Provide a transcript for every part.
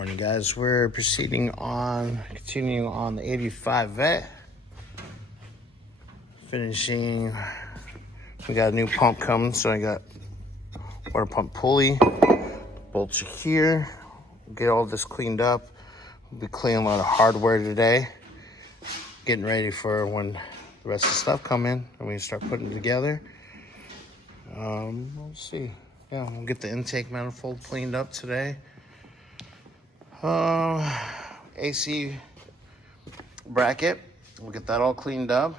morning, guys. We're continuing on the 85 Vet. Finishing, we got a new pump coming, so I got water pump pulley, bolts are here. We'll get all this cleaned up. We'll be cleaning a lot of hardware today. Getting ready for when the rest of the stuff come in and we start putting it together. We'll see. Yeah, we'll get the intake manifold cleaned up today. AC bracket, we'll get that all cleaned up.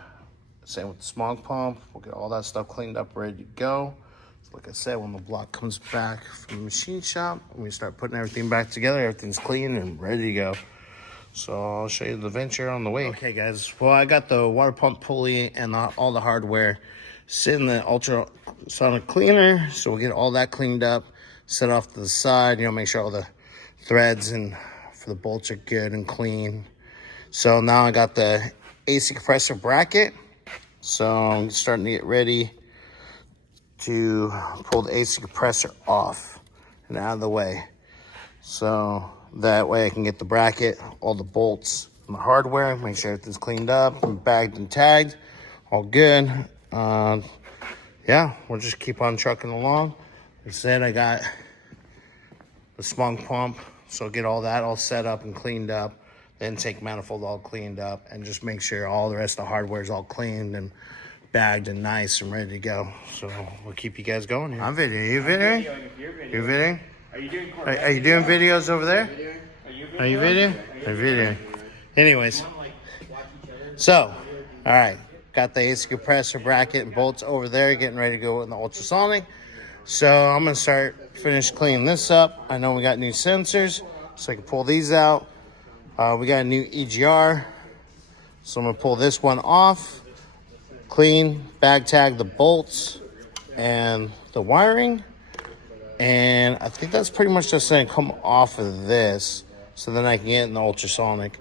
Same with the smog pump, we'll get all that stuff cleaned up, ready to go. So like I said, when the block comes back from the machine shop, when we start putting everything back together, everything's clean and ready to go. So I'll show you the venture on the way. Okay, guys, well, I got the water pump pulley and all the hardware sitting in the ultrasonic cleaner. So we'll get all that cleaned up, set off to the side, make sure all the threads and for the bolts are good and clean. So now I got the AC compressor bracket. So I'm starting to get ready to pull the AC compressor off and out of the way. So that way I can get the bracket, all the bolts and the hardware, make sure everything's cleaned up and bagged and tagged, all good. Yeah, we'll just keep on trucking along. Like I said, I got the smog pump, so get all that all set up and cleaned up. The intake manifold all cleaned up, and just make sure all the rest of the hardware is all cleaned and bagged and nice and ready to go. So we'll keep you guys going here. I'm videoing. Are you videoing? You're videoing? Are you doing videos over there? Are you videoing? I'm videoing. Anyways, so, all right. Got the AC compressor bracket and bolts over there, getting ready to go in the ultrasonic. So I'm gonna finish cleaning this up. I know we got new sensors, so I can pull these out. We got a new EGR, so I'm gonna pull this one off, clean, bag tag the bolts and the wiring. And I think that's pretty much just gonna come off of this, so then I can get in the ultrasonic.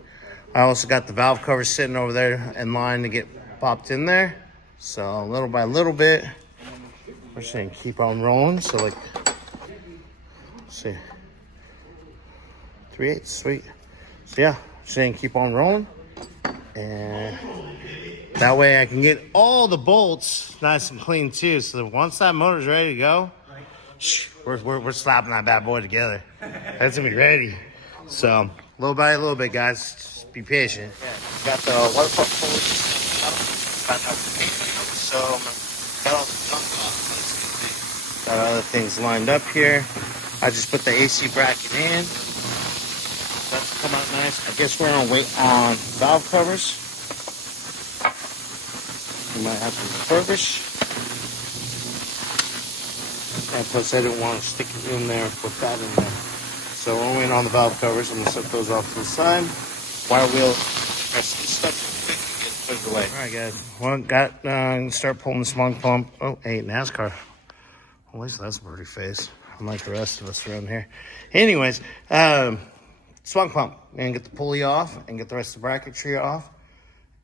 I also got the valve cover sitting over there in line to get popped in there. So little by little bit, we're just gonna keep on rolling. So like, let's see, 3/8, sweet. So yeah, just gonna keep on rolling, and that way I can get all the bolts nice and clean too. So that once that motor's ready to go, we're slapping that bad boy together. That's gonna be ready. So little by little bit, guys, just be patient. Got the water pump pulley. So got all the junk off. Got other things lined up here. I just put the AC bracket in. That's come out nice. I guess we're gonna wait on valve covers. We might have to refurbish. And plus I didn't want to stick it in there, put that in there. So we're waiting on the valve covers. I'm gonna set those off to the side. Wire wheel, press this stuff quick and get put it away. All right, guys. Well, start pulling the smog pump. Oh, hey, NASCAR. At least that's a pretty face, unlike the rest of us around here. Anyways, smog pump, and get the pulley off and get the rest of the bracketry off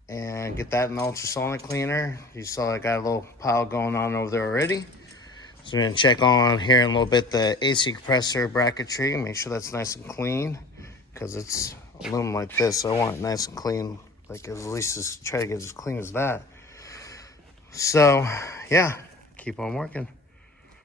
and get that in the ultrasonic cleaner. You saw I got a little pile going on over there already. So we're gonna check on here in a little bit the AC compressor bracketry, make sure that's nice and clean, because it's aluminum like this, so I want it nice and clean, like at least just try to get as clean as that. So yeah, keep on working.